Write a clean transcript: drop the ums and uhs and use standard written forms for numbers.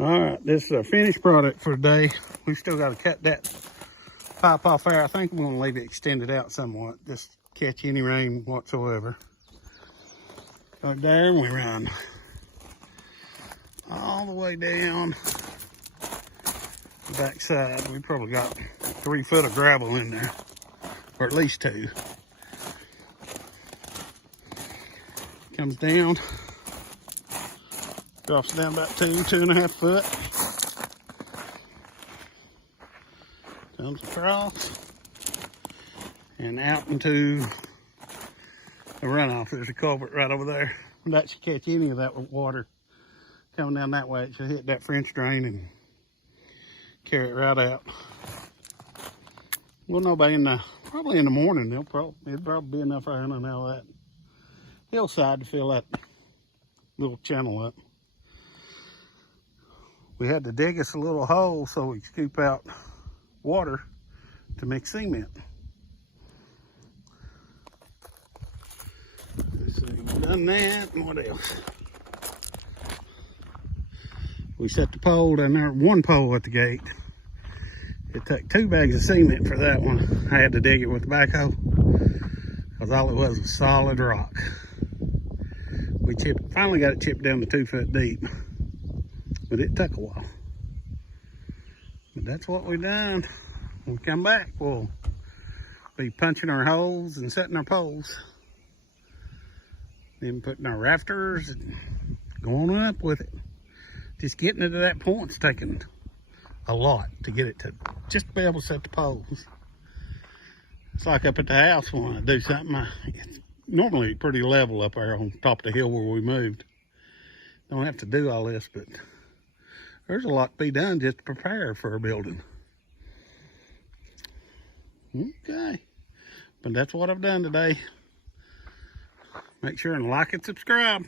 All right, this is our finished product for today. We've still got to cut that pipe off there. I think we're going to leave it extended out somewhat, just catch any rain whatsoever. Right there, and we run all the way down the back side. We probably got 3 foot of gravel in there, or at least 2. Comes down, drops down about 2.5 foot. Comes across and out into the runoff. There's a culvert right over there. That should catch any of that water coming down that way. It should hit that French drain and carry it right out. We'll know by probably in the morning. It'll probably be enough running on out of that hillside to fill that little channel up. We had to dig us a little hole so we could scoop out water to mix cement. Let's see, we've done that, and what else? We set the pole down there, 1 pole at the gate. It took 2 bags of cement for that one. I had to dig it with the backhoe because all it was solid rock. We finally got it chipped down to 2 foot deep, but it took a while. But that's what we done. When we come back, we'll be punching our holes and setting our poles. Then putting our rafters and going up with it. Just getting it to that point's taking a lot to get it to just be able to set the poles. It's like up at the house when I do something, it's normally pretty level up there on top of the hill where we moved. Don't have to do all this, but there's a lot to be done just to prepare for a building. Okay, but that's what I've done today. Make sure and like and subscribe.